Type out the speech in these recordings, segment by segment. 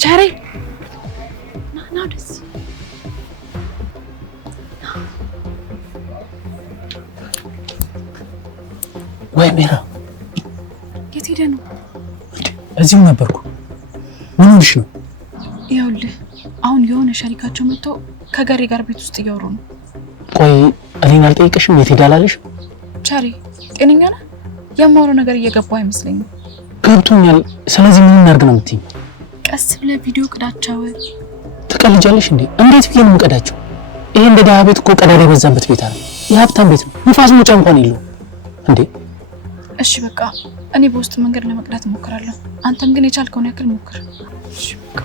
ቸሬ ና ደስ ወይ ሜራ የት ሄደህ ነው? እዚሁ ነበርኩ። ምን ሆነሽ ነው? ይኸውልህ አሁን የሆነ ሸሪካቸው መጥቶ ከጋሪ ጋር ቤት ውስጥ እያወሩ ነው። ቆይ እኔን አልጠይቀሽም? የት ሄዳላለሽ? ቸሬ ጤነኛ ነህ? የማወራው ነገር እየገባው አይመስለኝም። ገብቶኛል። ስለዚህ ምን እናድርግ ነው የምትይኝ? ቀስ ብለህ ቪዲዮ ቅዳቸው። ትቀልጃለሽ እንዴ? እንዴት ብዬ ነው የምቀዳቸው? ይሄ እንደ ደሃ ቤት እኮ ቀዳዳ የበዛበት ቤት አለ። የሀብታም ቤት ነው። ንፋስ መውጫ እንኳን የለውም እንዴ። እሺ በቃ እኔ በውስጥ መንገድ ለመቅዳት እሞክራለሁ። አንተም ግን የቻልከውን ያክል ሞክር። እሺ በቃ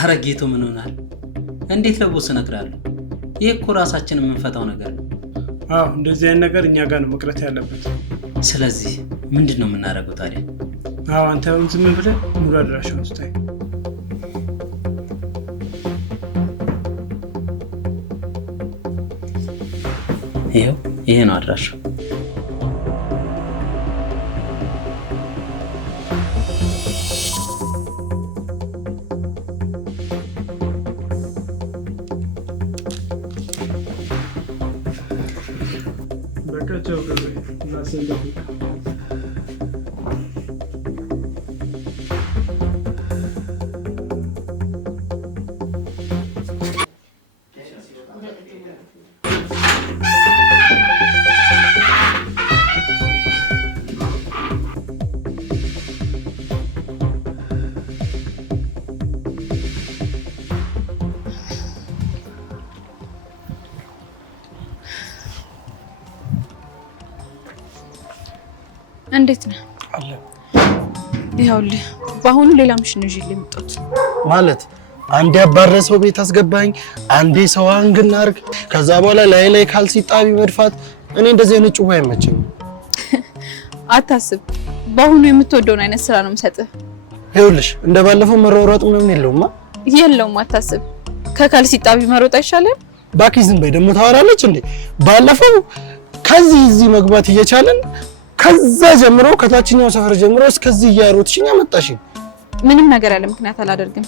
አረጋጌቶ ምን ሆናል? እንዴት ለቦስ እነግራለሁ? ይሄ እኮ ራሳችንን የምንፈታው ነገር ነው። አዎ እንደዚህ አይነት ነገር እኛ ጋር ነው መቅረት ያለበት። ስለዚህ ምንድነው የምናደርገው ታዲያ? አዎ አንተም ዝም ብለህ ሙሉ አድራሻውን ስታይ። ይሄ ነው አድራሻው። እንዴት ነህ? አለ ይኸውልህ በአሁኑ ሌላ ምሽን ይዤ ልምጣት ማለት አንዴ ያባረሰው ቤት አስገባኝ፣ አንዴ ሰው አንግና አርግ፣ ከዛ በኋላ ላይ ካልሲ ጣቢ መድፋት። እኔ እንደዚህ አይነት ጩኸት አይመቸኝም። አታስብ፣ በአሁኑ የምትወደውን አይነት ስራ ነው የምሰጥህ። ይኸውልሽ እንደባለፈው መሯሯጥ ምንም የለውማ። የለውም አታስብ። ከካልሲ ጣቢ መሮጥ አይሻልም? እባክሽ ዝም በይ። ደግሞ ታወራለች እንዴ? ባለፈው ከዚህ እዚህ መግባት እየቻለን ከዛ ጀምሮ ከታችኛው ሰፈር ጀምሮ እስከዚህ እያሮጥሽኝ አመጣሽ። ምንም ነገር ያለ ምክንያት አላደርግም።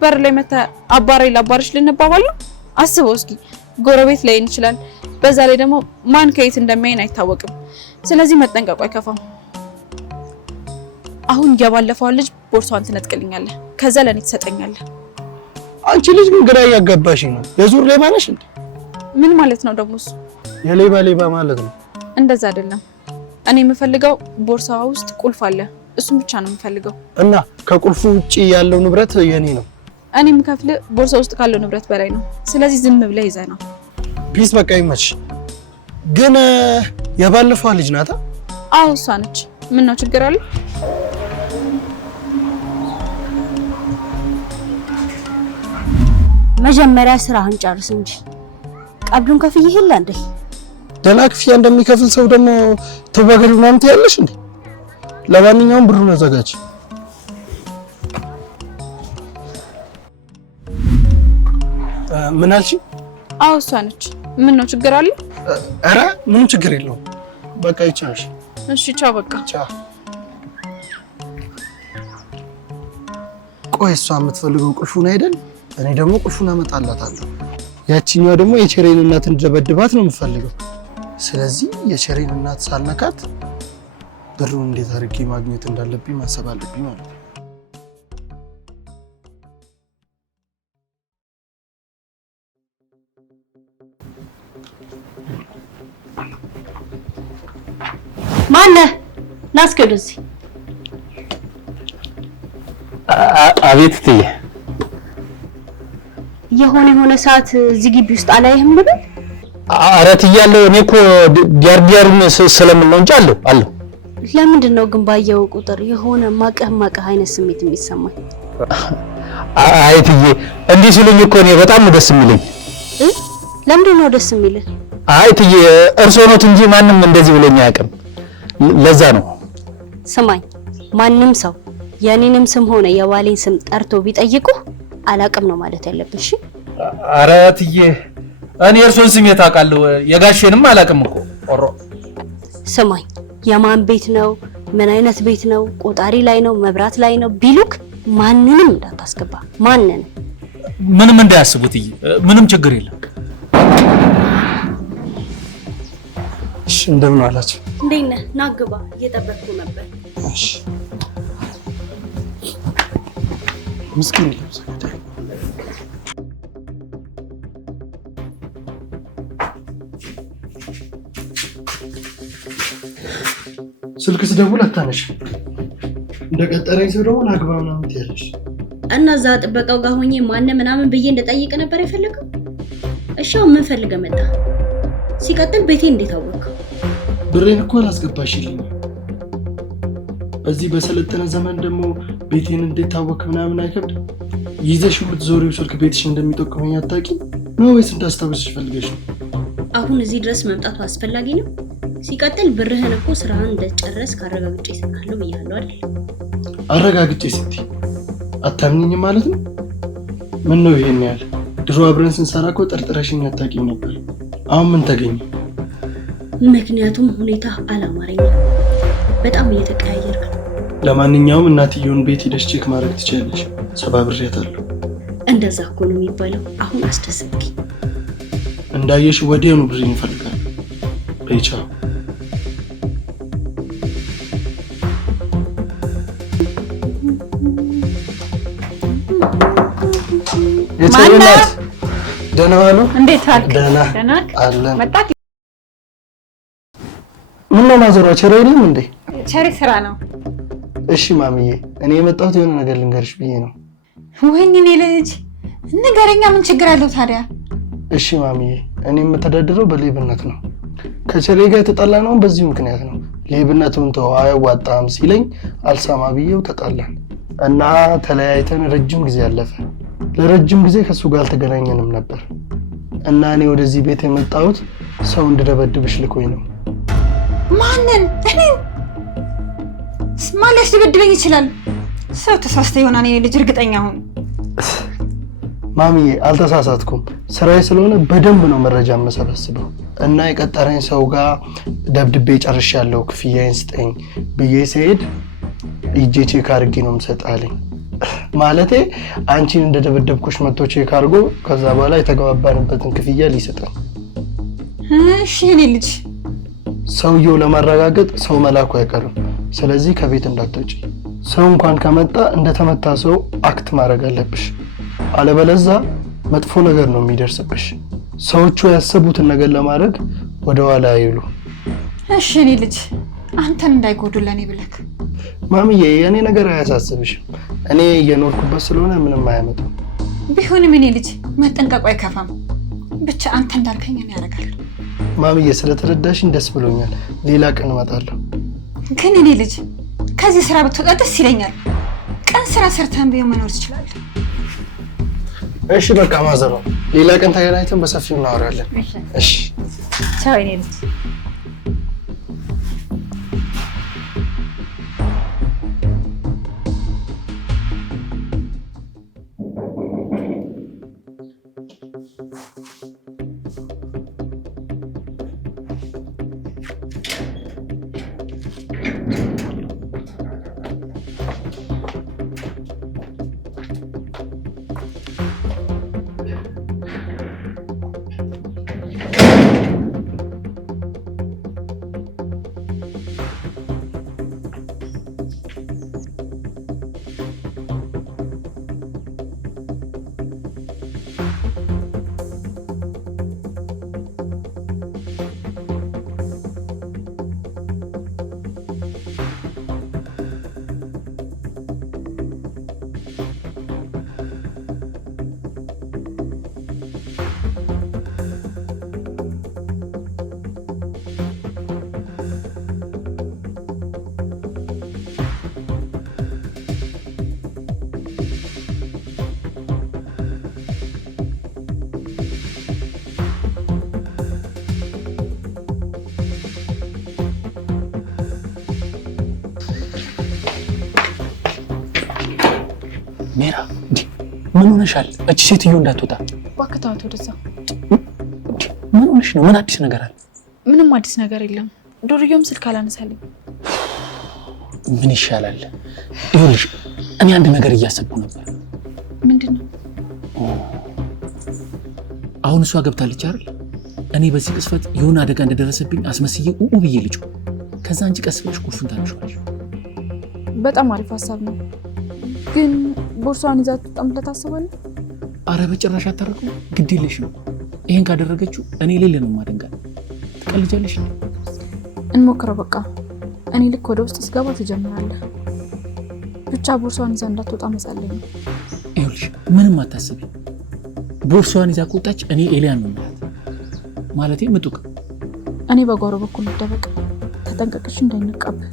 በር ላይ መታ አባራይ ላባርሽ ልንባባል ነው? አስበው እስኪ፣ ጎረቤት ላይ እንችላል። በዛ ላይ ደግሞ ማን ከየት እንደሚያይን አይታወቅም። ስለዚህ መጠንቀቁ አይከፋም። አሁን የባለፈው ልጅ ቦርሷን ትነጥቅልኛለህ፣ ከዛ ለኔ ትሰጠኛለህ። አንቺ ልጅ ግን ግራ እያጋባሽኝ ነው። የዙር ሌባ ነሽ እንዴ? ምን ማለት ነው ደግሞ እሱ? የሌባ ሌባ ማለት ነው። እንደዛ አይደለም። እኔ የምፈልገው ቦርሳዋ ውስጥ ቁልፍ አለ፣ እሱን ብቻ ነው የምፈልገው። እና ከቁልፉ ውጪ ያለው ንብረት የኔ ነው። እኔ የምከፍልህ ቦርሳ ውስጥ ካለው ንብረት በላይ ነው። ስለዚህ ዝም ብለህ ይዘህ ነው። ፒስ በቃ ይመችሽ። ግን የባለፈው ልጅ ናታ? አዎ እሷ ነች። ምን ነው ችግር አለ? መጀመሪያ ስራህን ጨርስ እንጂ ቀብዱን ከፍዬ ይሄላ እንዴ? ደህና ክፍያ እንደሚከፍል ሰው ደግሞ ተባገሪ ምናምን ትያለሽ እንዴ? ለማንኛውም ብሩን አዘጋጅ። ምን አልሽ? አዎ እሷ ነች። ምን ነው ችግር አለ? ኧረ ምንም ችግር የለውም። በቃ ይቻልሽ። እሺ ቻው። በቃ ቻው። ቆይ እሷ የምትፈልገው ቁልፉን አይደል? እኔ ደግሞ ቁልፉን አመጣላታለሁ። ያቺኛው ደግሞ የቸሬን እናት እንድደበድባት ነው የምትፈልገው። ስለዚህ የቸሬን እናት ሳልነካት ብሩን እንዴት አድርጌ ማግኘት እንዳለብኝ ማሰብ አለብኝ ማለት ነው። ማነህ? ናስኪ ወደዚህ። አቤት እትዬ። የሆነ ሰዓት እዚህ ግቢ ውስጥ አላየህም ልበል? ኧረ እትያለሁ። እኔ እኮ ዲያርዲያሩን ስለምን ነው እንጂ አለሁ። ለምንድን ነው ግን ባየው ቁጥር የሆነ ማቀህ አይነት ስሜት የሚሰማኝ? አይ እትዬ፣ እንዲህ ሲሉኝ እኮ እኔ በጣም ነው ደስ የሚለኝ። ለምንድን ነው ደስ የሚልህ? አይ እትዬ፣ እርስዎ ኖት እንጂ ማንም እንደዚህ ብሎኝ አያውቅም። ለዛ ነው። ስማኝ፣ ማንም ሰው የኔንም ስም ሆነ የባሌን ስም ጠርቶ ቢጠይቁ አላቅም ነው ማለት ያለብሽ። ኧረ እትዬ እኔ እርሶን ስም ታውቃለሁ፣ የጋሼንም አላቅም እኮ ኦሮ። ስማኝ፣ የማን ቤት ነው፣ ምን አይነት ቤት ነው፣ ቆጣሪ ላይ ነው፣ መብራት ላይ ነው ቢሉክ ማንንም እንዳታስገባ። ማንንም ምንም እንዳያስቡት እትዬ፣ ምንም ችግር የለም። እሺ እንደምን አላችሁ? እንዴት ነህ? ና ግባ፣ እየጠበቅኩ ነበር። እሺ ምስኪን ልብስ ስልክ ስደውል አታነሺም። እንደቀጠረኝ ሰው ደግሞ ላግባ ምናምን ትያለሽ። እና እዛ ጥበቃው ጋር ሆኜ ማን ምናምን ብዬ እንደጠይቅ ነበር የፈለገው። እሺ አሁን ምን ፈልገህ መጣ? ሲቀጥል ቤቴን እንዴት አወቅህ? ብሬን እኮ አላስገባሽልኝ። በዚህ በሰለጠነ ዘመን ደግሞ ቤቴን እንዴት ታወቅ ምናምን አይከብድም። ይዘሽ የምትዞሪው ስልክ ቤትሽ እንደሚጠቁመኝ አታውቂም ነው ወይስ እንዳስታውስሽ ፈልገሽ ነው? አሁን እዚህ ድረስ መምጣቱ አስፈላጊ ነው? ሲቀጥል ብርህን እኮ ስራህን እንደጨረስክ አረጋግጬ እሰጥሃለሁ ብያለሁ አይደል? አረጋግጬ ስትይ አታምኚኝም ማለት ነው? ምን ነው ይሄን ያህል? ድሮ አብረን ስንሰራ እኮ ጠርጥረሽኝ አታውቂም ነበር። አሁን ምን ተገኘ? ምክንያቱም ሁኔታ አላማረኝም። በጣም እየተቀያየርክ ነው። ለማንኛውም እናትየውን ቤት ሄደሽ ቼክ ማድረግ ትችያለሽ። ሰባብሬያታለሁ። እንደዛ እኮ ነው የሚባለው። አሁን አስደሰትከኝ። እንዳየሽ ወዲያውኑ ብሬን ይፈልጋል። በይቻው የቸሪነት ደህና ዋሉ? እንዴት አልክ? ደህና አለን። መጣክ? ምን ነው ማዘሯ ቸሪ የለም እንዴ? ቸሪ ስራ ነው። እሺ ማሚዬ፣ እኔ የመጣሁት የሆነ ነገር ልንገርሽ ብዬ ነው። ወይኔ እኔ ልጅ ንገረኛ፣ ምን ችግር አለው ታዲያ? እሺ ማሚዬ፣ እኔ የምተዳደረው በሌብነት ነው። ከቸሪ ጋር የተጣላ ነው በዚህ ምክንያት ነው። ሌብነቱን ተው አያዋጣም ሲለኝ አልሰማ ብዬው ተጣላን እና ተለያይተን ረጅም ጊዜ አለፈ። ለረጅም ጊዜ ከሱ ጋር አልተገናኘንም ነበር እና እኔ ወደዚህ ቤት የመጣሁት ሰው እንድደበድብሽ ልኮኝ ነው። ማንን? እኔ ማን ሊያስደበድበኝ ይችላል? ሰው ተሳስተ ይሆናል። እኔ ልጅ እርግጠኛ ሁን። ማሚዬ አልተሳሳትኩም። ስራዬ ስለሆነ በደንብ ነው መረጃ የምሰበስበው እና የቀጠረኝ ሰው ጋር ደብድቤ ጨርሻለሁ፣ ክፍያዬን ስጠኝ ብዬ ስሄድ ሂጄ ቼክ አድርጌ ነው የምሰጥሃለኝ። ማለቴ አንቺን እንደደበደብኩሽ መጥቶ ቼክ አድርጎ ከዛ በኋላ የተገባባንበትን ክፍያ ሊሰጠኝ። እሺ እኔ ልጅ ሰውየው ለማረጋገጥ ሰው መላኩ አይቀርም። ስለዚህ ከቤት እንዳትወጪ። ሰው እንኳን ከመጣ እንደተመታ ሰው አክት ማድረግ አለብሽ። አለበለዛ መጥፎ ነገር ነው የሚደርስብሽ። ሰዎቹ ያሰቡትን ነገር ለማድረግ ወደ ኋላ አይሉ። እሺ እኔ ልጅ አንተን እንዳይጎዱ ለኔ ብለክ። ማሚዬ የኔ ነገር አያሳስብሽም። እኔ እየኖርኩበት ስለሆነ ምንም አያመጣም። ቢሆንም እኔ ልጅ መጠንቀቁ አይከፋም። ብቻ አንተ እንዳልከኝ እኔ ያደርጋለሁ። ማሚዬ ስለተረዳሽኝ ደስ ብሎኛል። ሌላ ቀን እመጣለሁ። ግን እኔ ልጅ ከዚህ ስራ ብትወጣ ደስ ይለኛል። ቀን ስራ ሰርተን ቢሆን መኖር ትችላለህ። እሺ በቃ ማዘሯ፣ ሌላ ቀን ተገናኝተን በሰፊው እናወራለን። እሺ ቻው እኔ ልጅ። ሜራ ምን ሆነሻል? እቺ ሴትዮ እንዳትወጣ እባክህ ተዋት ወደዛ። ምን ሆነሽ ነው? ምን አዲስ ነገር አለ? ምንም አዲስ ነገር የለም። ዱርዬውም ስልክ አላነሳልኝ። ምን ይሻላል? ይኸውልሽ እኔ አንድ ነገር እያሰብኩ ነበር። ምንድነው? አሁን እሷ ገብታለች አይደል? እኔ በዚህ ቅስፈት የሆነ አደጋ እንደደረሰብኝ አስመስዬ ብዬ ልጩ። ከዛ አንቺ ቀስ ብለሽ ቁልፉን ታነሺዋለሽ። በጣም አሪፍ ሀሳብ ነው፣ ግን ቦርሳዋን ይዛ ትወጣም ብለህ ታስባለህ? አረ በጭራሽ አታረገው። ግድ የለሽም። ይሄን ካደረገችው እኔ ሌለ ነው ማደንጋል። ትቀልጃለሽ። እንሞክረው በቃ። እኔ ልክ ወደ ውስጥ ስገባ ትጀምራለህ። ብቻ ቦርሳዋን ይዛ እንዳትወጣ መጸለይ ነው። ይኸውልሽ ምንም አታስቢ። ቦርሳዋን ይዛ ከወጣች እኔ ኤሊያን ነው ማለት ማለቴ ምጡቅ። እኔ በጓሮ በኩል ልደበቅ። ተጠንቀቅሽ እንዳይነቃብህ።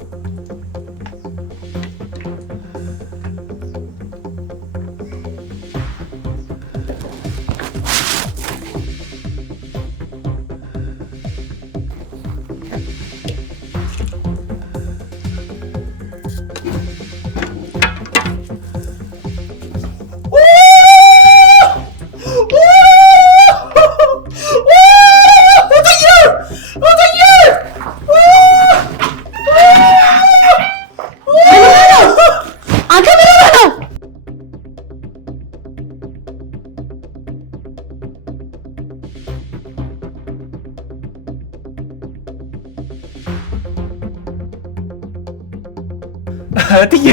እትዬ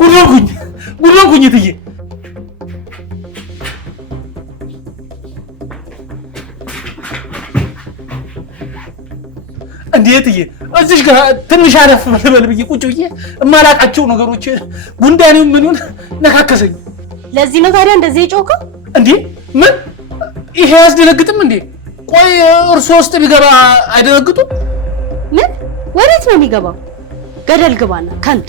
ጉድ እትዬ። እንዴ እትዬ እዚህ ጋር ትንሽ አረፍ ልበል ብዬ ቁጭ ብዬ የማላውቃቸው ነገሮች ጉንዳኔው ምኑን ነካከሰኝ። ለዚህ ነው ታዲያ እንደዚህ የጮከው? እንዴ ምን ይሄ ያስደነግጥም እንዴ? ቆይ እርሶ ውስጥ ቢገባ አይደነግጡም? ምን ወዴት ነው የሚገባው? ገደል ግባና ከንቱ።